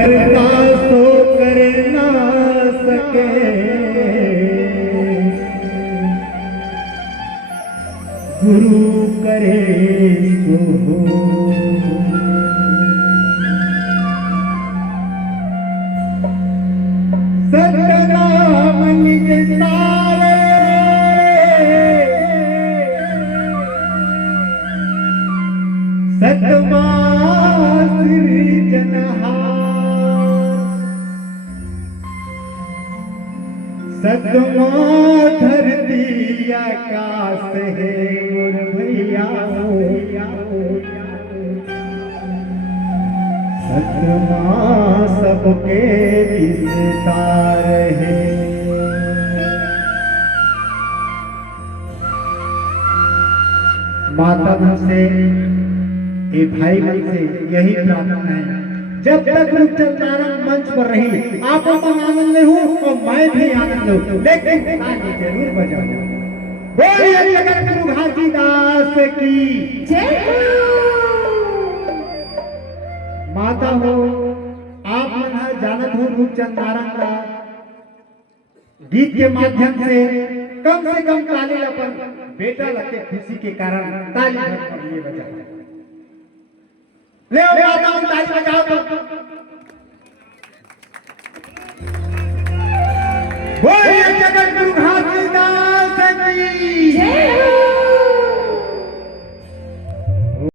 करता सो कर ना सके, गुरु करे सो हो। सतनाम निज सारे सतमा सतमा धरती आकाश है मोर भैया, सतमा सबके विस्तार है। माता से ये भाई बहन से यही प्रार्थना है, जब तक रूपचंद नारंग मंच पर रही आप आनंद में हूँ और मैं भी आनंद हूँ, लेकिन ताली जरूर बजाओ। बोलिए जगत गुरु घासीदास की जय। माता हो आप मन जानत हो रूपचंद नारंग का गीत के माध्यम से कम ताली अपन बेटा लगे खुशी के कारण ताली बजाओ। ले माता ताली बजाओ तो